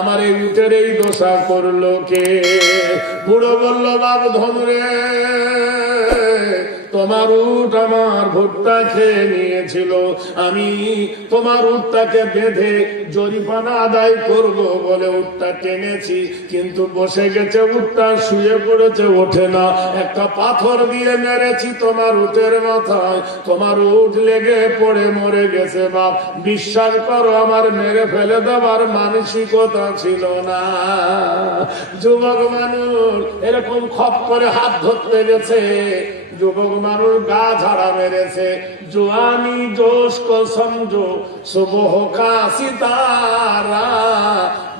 আমার এই ভিতরেই দশা করল কে? বুড়ো বলল বাপ ধনুরে তোমার উট আমার ভুট্টা খেয়ে নিয়েছিল। আমি তোমার উটটাকে বেঁধে জরিমানা আদায় করব বলে উটটা টেনেছি, কিন্তু বসে গেছে উটটা, শুয়ে পড়েছে, ওঠে না। একটা পাথর দিয়ে মেরেছি তোমার উটের মাথায়। তোমার উট লেগে পড়ে মরে গেছে বাপ। বিশ্বাস করো, আমার মেরে ফেলে দেওয়ার মানসিকতা ছিল না। যুবক মানুষ, এরকম খপ করে হাত ধরতে গেছে। যুবক মানুষ গা ঝাড়া মেরেছে। জোয়ানি জোশ কো সমঝো, সুবহ কা সিতারা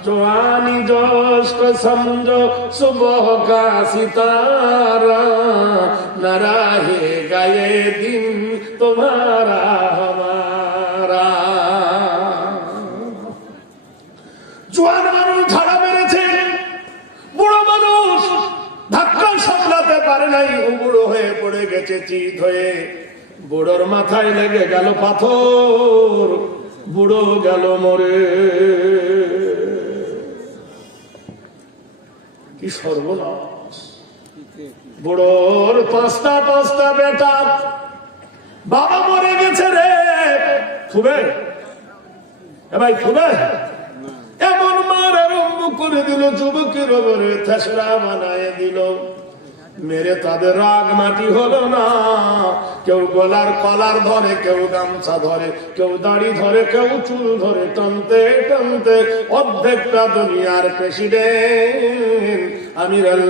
জোয়ানি জোশ কো সমঝো, সুবহ কা সিতারা না রাহে গায়ে দিন তোমারা হমারা জোয়ান মানুষ ঝাড়া মেরেছে। বুড়ো মানুষ ধাক্কা সামলাতে পারে নাই ও বুড়ো হয়ে গেছে চিত হয়ে। বুড়োর মাথায় লেগে গেল পাথর, বুড়ো গেল মরে। কি সর্বনাশ। বুড়োর পাঁচটা পাঁচটা বেটা, বাবা মরে গেছে রে। খুবে? ভাই খুবে? এমন মার আরম্ভ করে দিল, যুবকের ওপরে থেসরা বানায় দিল। মেরে তাদের রাগ মাটি হলো না। কেউ গলার কলার ধরে, কেউ গামছা ধরে, কেউ দাড়ি ধরে, কেউ চুল ধরে, টানতে টানতে অর্ধেকটা দুনিয়ার প্রেসিডেন্ট আমির আল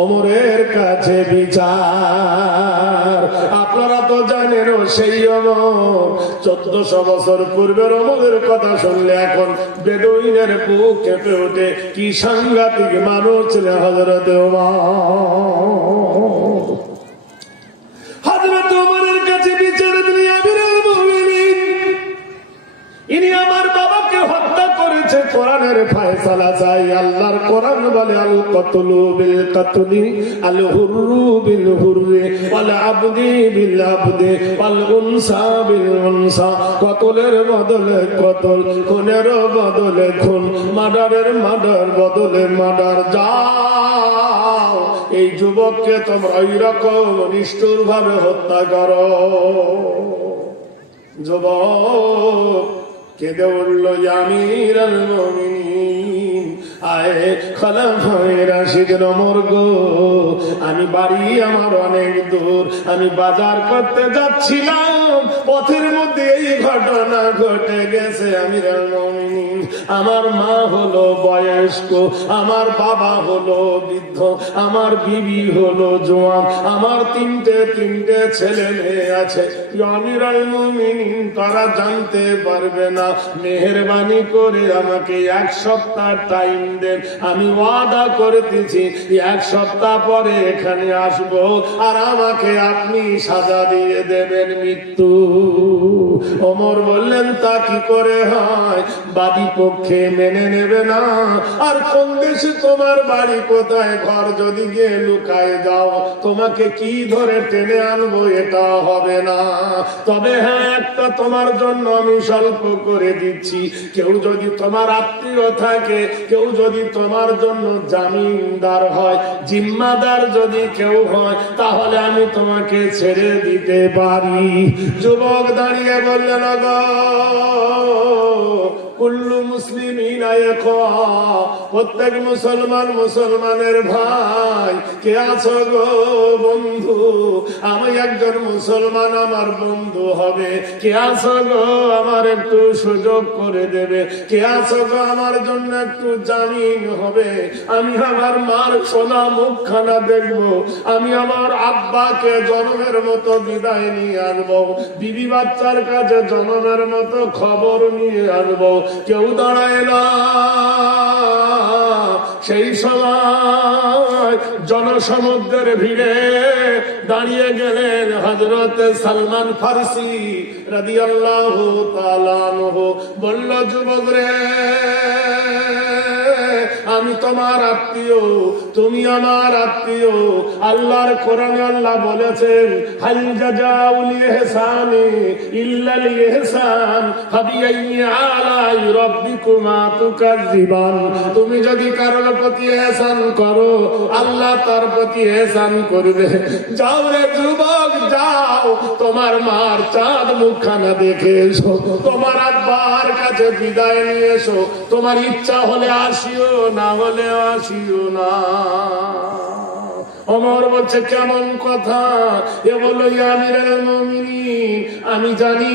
অমরের কাছে বিচার। ও সেই চোদ্দশো বছর পূর্বের অমদের কথা শুনলে এখন বেদুইনের বুক কেঁপে ওঠে। কি সাংঘাতিক মানুষ ছিলেন হজরত হজরত কাছে বিচার ইনি আমার করেছে কোরআনের ফায়সালা চাই। আল্লাহর কোরআন বলে, আল কতলু বিল কতলি, আল হুররু বিল হুররি, ওয়াল আবদি বিল আবদি, ওয়াল উনসা বিল উনসা। কতলের বদলে কতল, খুনের বদলে খুন, মার্ডারের মার্ডার বদলে মার্ডার। যাও, এই যুবককে তোমরা ওই রকম নিষ্ঠুর ভাবে হত্যা করো। যুবক কেঁদে উঠল আমির গো আমি বাড়ি আমার অনেক দূর। আমি বাজার করতে যাচ্ছিলাম। পথের মধ্যে এই ঘটনা ঘটে গেছে আমি আল মুমিনিন আমার মা হলো বয়স্ক, আমার বাবা হলো বৃদ্ধ, আমার বিবি হলো জোয়ান, আমার তিনটে তিনটে ছেলে মেয়ে আছে। তারা জানতে পারবে না। মেহরবানি করে আমাকে এক সপ্তাহ টাইম দেন। আমি ওয়াদা করতেছি এক সপ্তাহ পরে এখানে আসব। আর আমাকে আপনি সাজা দিয়ে দেবেন মৃত্যু। ওমর বললেন, তা কি করে হয়? বাদী পক্ষে মেনে নেবে না। আর কোন দেশে তোমার বাড়ি কোথায়? ঘর যদি গিয়ে লুকায় যাও, তোমাকে কি ধরে টেনে আনব? এটা হবে না। তবে হ্যাঁ একটা তোমার জন্য আমি স্বল্প করে দিচ্ছি। কেউ যদি তোমার আত্মীয় থাকে, কেউ যদি তোমার জন্য জামিনদার হয়, জিম্মাদার যদি কেউ হয়, তাহলে আমি তোমাকে ছেড়ে দিতে পারি। যুবক দাঁড়িয়ে বললেন গো কুল্লু মুসলিমিন প্রত্যেক মুসলমান মুসলমানের ভাই। কে আছো গো বন্ধু? আমি একজন মুসলমান, আমার বন্ধু হবে। কে আছো গো আমার একটু সুযোগ করে দেবে? কে আছো গো আমার জন্য একটু জামিন হবে? আমি আমার মার সোনা মুখখানা দেখব। আমি আমার আব্বাকে জন্মের মতো বিদায় নিয়ে আনব। বিবি বাচ্চার কাছে জন্মের মতো খবর নিয়ে আনব। কেউ দাঁড়ায় না সেই সময় জনসমুদ্রের ভিড়ে দাঁড়িয়ে গেলেন হজরত সালমান ফারসি রাজি আল্লাহ বলল যুবক রে তোমার আত্মীয়, তুমি আমার আত্মীয়। আল্লাহর কোরআনে আল্লাহ বলেছেন, হাল জাজাউল ইহসানি ইল্লাল ইহসান ফাবিআইয়ি আলাই রাব্বিকুমা তুকাজ্জিবান তুমি যদি কারোর প্রতি এহসান করো, আল্লাহ তার প্রতি এহসান করবে। যাও রে যুবক, যাও। তোমার মার চাঁদ মুখখানা দেখে এসো। তোমার আব্বার কাছে বিদায় নিয়ে এসো। তোমার ইচ্ছা হলে আসিও, না আসিও না। অমর বলছে, কেমন কথা? এ বলো আমি জানি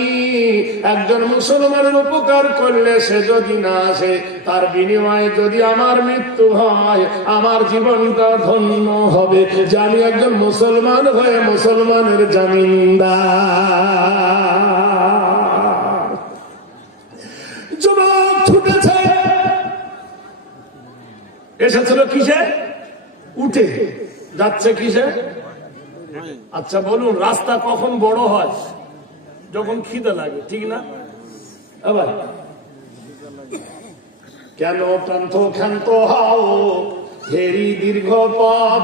একজন মুসলমানের উপকার করলে সে যদি না আসে, তার বিনিময়ে যদি আমার মৃত্যু হয়, আমার জীবনটা ধন্য হবে যে আমি একজন মুসলমান হয়ে মুসলমানের জামিনদার। এসেছিল কিসে? উঠে। যাচ্ছে কিসে? আচ্ছা বলুন, রাস্তা কখন বড় হয়? যখন খিদে লাগে, ঠিক না? আবার কেন প্রান্ত, ক্ষান্ত হও? হেরি দীর্ঘ পথ।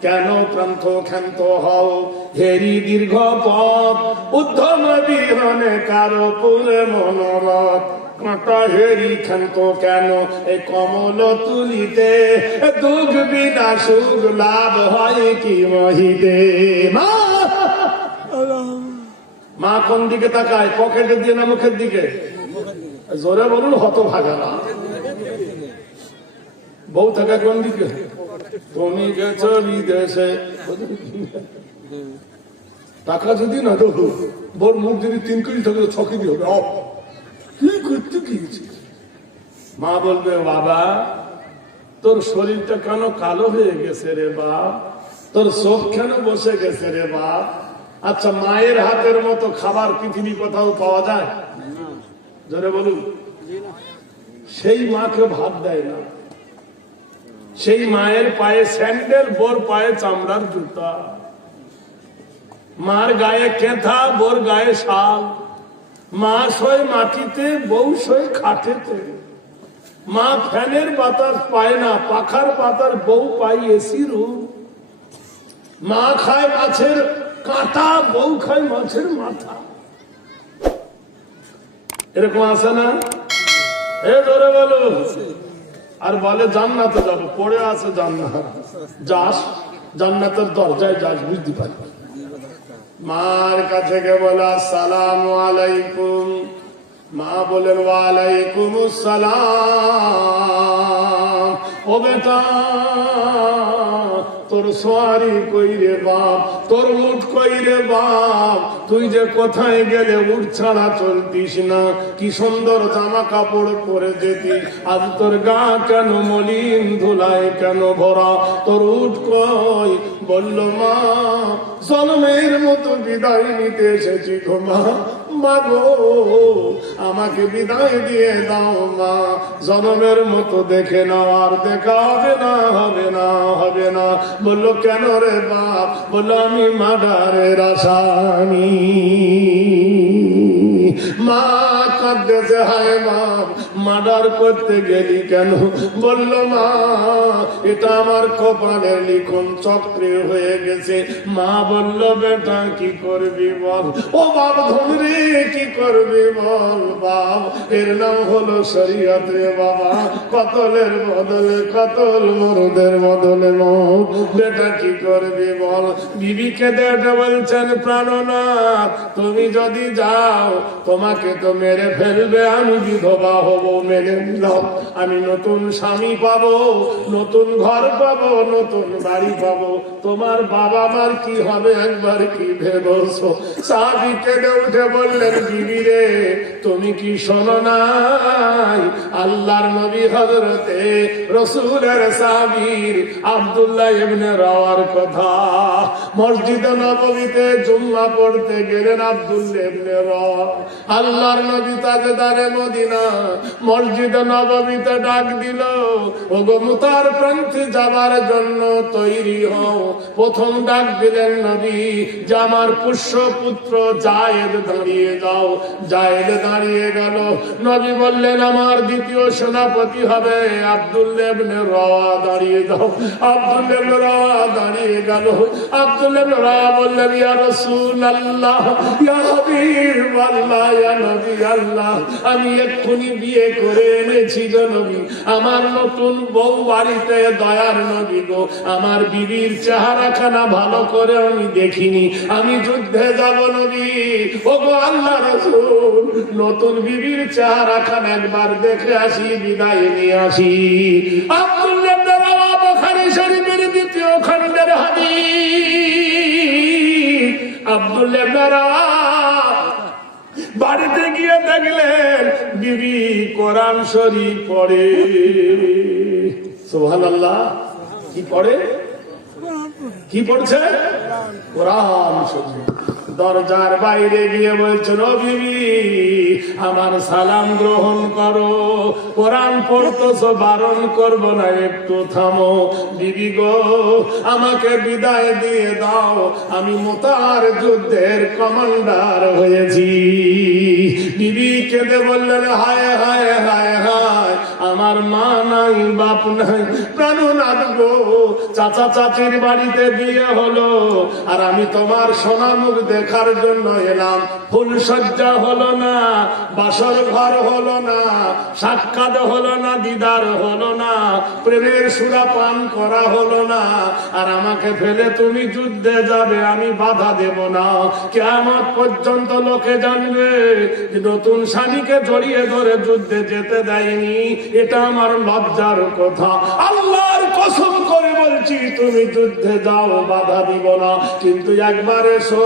কেন প্রান্ত, ক্ষান্ত হও? হেরি দীর্ঘ পথ উদ্ধম বিহনে কারও পুরে মনোরথ। হেরি কেন এই কমল তুলিতে? দুঃখ বিনা সুখ লাভ হয় কি মহিতে? মা! মা কোন দিকে তাকায়? পকেটে দিয়ে না মুখের দিকে? জোরে বলুন হত ভাগারা বউ থাকা কোন দিকে? তুমি গেছো বিদেশে টাকা যদি না দেবো, বোর মুখ যদি তিন কেজি থাকে ছ কেজি হবে কি করতে গিয়েছিস? মা বলবে, বাবা, তোর শরীরটা কেন কালো হয়ে গেছে রে বাপ তোর চোখ কেন বসে গেছে রে বাপ আচ্ছা মায়ের হাতের মতো খাবার পৃথিবী কোথাও পাওয়া যায়? বলুন। সেই মাকে ভাত দেয় না। সেই মায়ের পায়ে স্যান্ডেল, বোর পায়ে চামড়ার জুতা। মার গায়ে কেঁথা বোর গায়ে শাল। মা শোয় মাটিতে, বউ শোয় খাটেতে। মা ফ্যানের বাতাস পায় না, পাখার পাতার বউ পাই এসি রুম মা খায় মাছের কাঁটা, বউ খায় মাছের মাথা। এরকম আছে না? এ ধরে বলো। আর বলে জান্নাতে যাব, পড়ে আছে জান্নাত। যাস, জান্নাতের দরজায় যাস, বুঝতে পারবি। মার কাছে কেবল বলা সালাম আলাইকুম। মা বলেন ওয়ালাইকুম সালাম। ও বেটা তোর সোয়ারি কই রে বাপ, তোর উঠ কই রে বাপ। তুই যে কোথায় গেলে উঠ ছাড়া চলতিস না, কি সুন্দর জামা কাপড় পরে যেতি আজ তোর গা কেন মলিন, ধুলায় কেন ভরা? তোর উঠ কই? বলল মা, জন্মের মতো বিদায় নিতে এসেছি গো মা মা গো, আমাকে বিদায় দিয়ে দাও মা। জনমের মতো দেখে নাও, আর দেখা হবে না হবে না হবে না। বলল, কেন রে বাপ? বলল, আমি মাডারের আসামি। মা কাঁদতেছে, হায় মা মার্ডার করতে গেলি কেন? বলল, মা, এটা আমার কপালের লিখন চক্রে হয়ে গেছে। মা বলল, বেটা, কি করবি বল? ও বাপ ধনরে কি করবি বল বাপ? এর নাম হলো শরীয়ত রে বাবা। কতলের বদলে কতল, মরুদের বদলে বেটা, কি করবি বল? বিবিকে দেটা বলছেন প্রাণনাথ। তুমি যদি যাও, তোমাকে তো মেরে ফেলবে, আমি বিধবা হব। মেনে নিলাম আমি নতুন স্বামী পাবো, নতুন ঘর পাবো, নতুন বাড়ি পাবো। তোমার বাবা মার কি হবে একবার কি ভেবছো? সাবি কেঁদে উঠে বললেন, বিবি রে, তুমি কি শোনো নাই? আল্লাহর নবী হজরতে রসুলের সাবির আব্দুল্লাহ ইবনে রাওয়ার কথা। মসজিদে নববীতে জুম্মা পড়তে গেলেন আব্দুল্লাহ ইবনে রাওয়া আল্লাহর নবী তাজদারে মদিনা মসজিদ নবমীতে ডাক দিল ও গো মুতার প্রান্তে যাবার জন্য তৈরি হও। প্রথম ডাক দিলেন নবী, যে আমার পুষ্য পুত্র জায়েদ দাঁড়িয়ে যাও। জায়েদ দাঁড়িয়ে গেল। নবী বললেন, আমার দ্বিতীয় সেনাপতি হবে আব্দুল্লেবনে রওয়া দাঁড়িয়ে যাও। আব্দুল্লেবনে রওয়া দাঁড়িয়ে গেল। আব্দুল্লেবনে রওয়া বললেন, ইয়া রাসূলুল্লাহ, ইয়া হাবিবাল্লাহ ইয়া নবী, আল্লাহ, আমি এক্ষুনি বিয়ে করে এনেছি গো নবী আমার বিবির চেহারাখানা ভালো করে আমি দেখিনি। আমি যুদ্ধে যাব নবী। ও আল্লাহ রসুল, নতুন বিবির চেহারাখানা একবার দেখে আসি, বিদায় নিয়ে আসি। আব্দুল্লাহ বখারি দ্বিতীয় খণ্ডের হাদিস। আব্দুল্লাহ বাড়িতে গিয়ে দেখলেন বিবি কোরআন শরীফ পড়ে। সোহান আল্লাহ কি পড়ে? কি পড়ছে? কোরআন শরীফ। দরজার বাইরে গিয়ে বলছিল বিবি আমার সালাম গ্রহণ করো। কোরআন পড়তেছ, বারণ করব না, একটু থামো। বিবি গো, আমাকে বিদায় দিয়ে দাও। আমি মোতার যুদ্ধের কমান্ডার হয়েছি। বিবি কেঁদে বললেন, হায় হায় হায় হায়। আমার মা নাই, বাপ নাই প্রাণনাথ গো। চাচা চাচির বাড়িতে বিয়ে হলো, আর আমি তোমার সোনা মুখ দেখার জন্য এলাম। ফুল সজ্জা হলো না, বাসর ঘর হলো না, সাক্ষাৎ হলো না, দিদার হলো না, প্রেমের সুরা পান করা হলো না। আর আমাকে ফেলে তুমি যুদ্ধে যাবে, আমি বাধা দেব না। কেমন পর্যন্ত লোকে জানবে নতুন স্বামীকে জড়িয়ে ধরে যুদ্ধে যেতে দেয়নি। এটা আমার লজ্জার কথা। আল্লাহর কসম করে বলছি, তুমি যুদ্ধে যাও, বাধা দিব না। কিন্তু একবার এসো,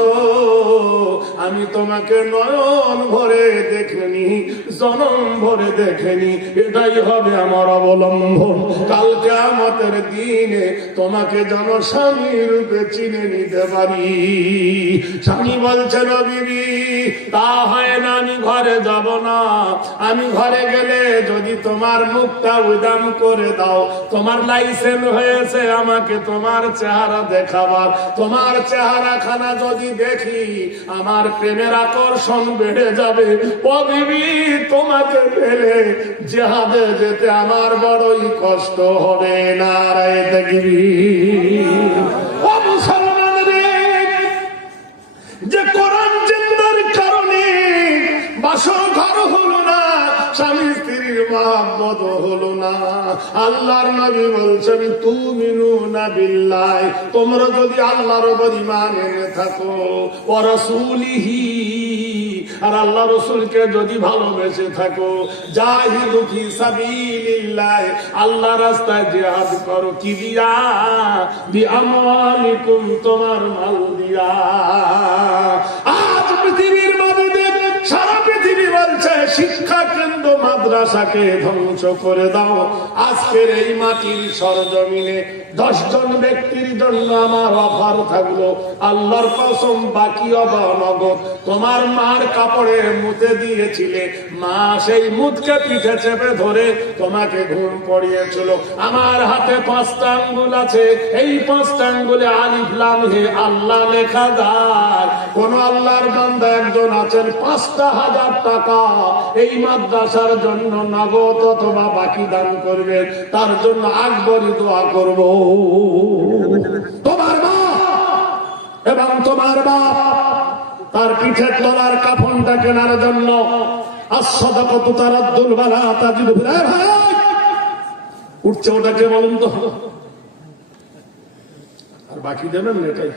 আমি তোমাকে নয়ন ভরে দেখেনি, জনম ভরে দেখেনি। এটাই হবে আমার অবলম্বন। কালকে আমাদের দিনে তোমাকে যেন স্বামী রূপে চিনে নিতে পারি। স্বামী বলছে বিবি তা ঘরে যাব না। আমি ঘরে গেলে যদি তোমার মুখটা উদাম করে দাও, তোমার লাইসেন্স হয়েছে আমাকে তোমার চেহারা দেখাবার। তোমার চেহারা খানা যদি দেখি, আমার প্রেমের আকর্ষণ বেড়ে যাবে। ও তোমাকে ফেলে জেহাদে যেতে আমার বড়ই কষ্ট হবে। না রে তোমরা যদি আল্লাহর এনে থাকো পরশুলিহি আর আল্লাহ রসুলকে যদি ভালোবেসে থাকো, জাহিদু ফি সাবিলিল্লাহ আল্লাহ রাস্তায় জিহাদ করো, কি দিয়া? বি তোমার মাল দিয়া। আজ পৃথিবীর Come মাদ্রাসাকে ধ্বংস করে দাও। আজকের এই মাটির সরজমিনে দশ জন ব্যক্তির জন্য আমার অফার থাকল। আল্লাহর কসম, বাকি অবা নগদ তোমার মার কাপড়ে মুতে দিয়েছিলে। মা সেই মুদকে পিঠে চেপে ধরে তোমাকে ঘুম পড়িয়েছিল। আমার হাতে পাঁচটা আঙ্গুল আছে। এই পাঁচটা আঙ্গুলে আলিফলাম হে আল্লাহ লেখা যায়। কোন আল্লাহর বান্দা একজন আছেন, পাঁচটা হাজার টাকা। এই মাদ্রাসার জন্য নগদ অথবা বাকি দান করবেন তার জন্য আকবরই দোয়া করব। তোমার মা এবং তোমার বাপ তার পিঠের তলার কাফনটা কেনার জন্য আর বাকি দেবেন এটাই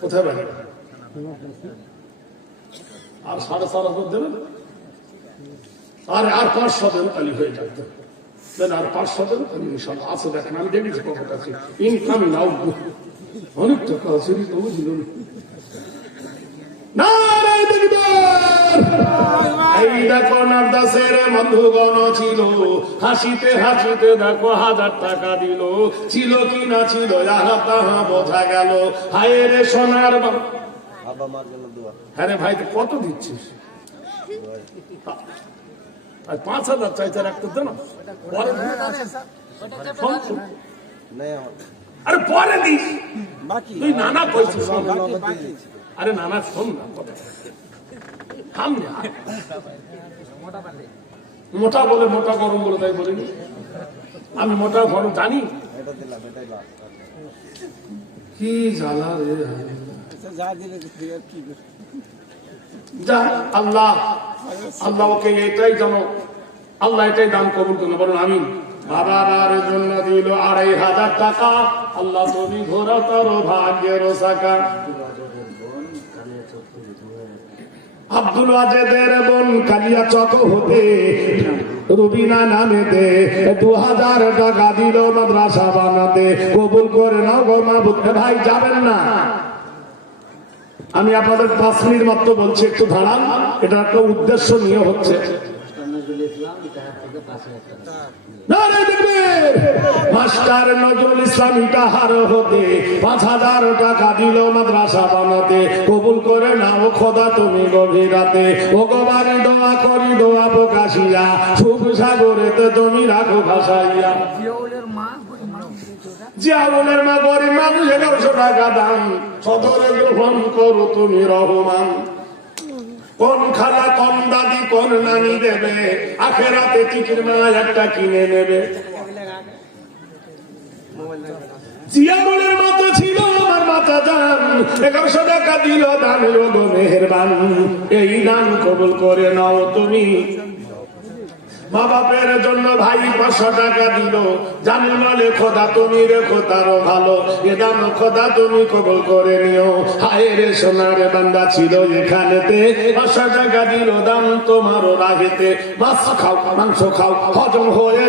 কোথায় আর সাড়ে চার হাজার দেবেন আর আর হয়ে যাবে। আর আছে দেখেন, আমি দেখেছি কত আছে। ইনকাম নাও অনেক টাকা আছে বন্ধুগণ ছিল। হাসিতে হাসিতে দেখো হাজার টাকা দিল। ছিল কি না ছিল তাহা বোঝা গেল। সোনার বা- আমার জন্য দোয়া। হ্যাঁ রে ভাই তো কত দিচ্ছিস? আর পাঁচ হাজার চাইতে রাখতে দে না পরে দিস। শোন, শোন। নেই আমার। আরে পরে দিস। তুই নানা কইছিস। আরে নানা শোন না কথা। থাম না। মোটা বলে মোটা গরম বলে তাই বলিনি। আমি মোটা গরম জানি। কি জ্বালা রে। আল্লাহ এটাই জানো আল্লাহ এটাই দান বলুন বাবার জন্য দিল আড়াই হাজার টাকা, আল্লাহ তুমি ঘোরা ভাগ্যের আব্দুল ওয়াজেদের বোন কালিয়া চক হতে, রুবিনা নামেতে দু হাজার টাকা দিল মাদ্রাসা বানাতে। কবুল করে নাও গো মা ভাই, যাবেন না। আমি আপনাদের পাঁচ মিনিট মাত্র বলছি, একটু দাঁড়ান। এটা একটা উদ্দেশ্য নিয়ে হচ্ছে। মাস্টার নজরুল ইসলাম ইটাহার হতে পাঁচ হাজার টাকা দিল মাদ্রাসা বানাতে। কবুল করে নাও খোদা তুমি গভীরাতে ও গবারে দোয়া করি, দোয়া প্রকাশিয়া। সুখ সাগরেতে তুমি রাখো ভাসাইয়া জিয়াউলের মা গরিব সদরে গ্রহণ করো তুমি রহমান। কোন খালা, কোন দাদি, কোন নানি দেবে? আখেরাতে একটা কিনে নেবে। মতো ছিল আমার মাথা দান। এগারোশো টাকা দিল দান এই দান কবুল করে নাও তুমি। মা বাপের জন্য ভাই পাঁচশো টাকা দিল। জানি বলে খোদা তুমি রেখো তারও ভালো। এ দাম খোদা তুমি কবল করে নিও। হায় রে সোনার বান্দা ছিল এখানেতে। পাঁচশো টাকা দিল দাম তোমারও রাগেতে মাছ খাও, মাংস খাও, হজম হয়ে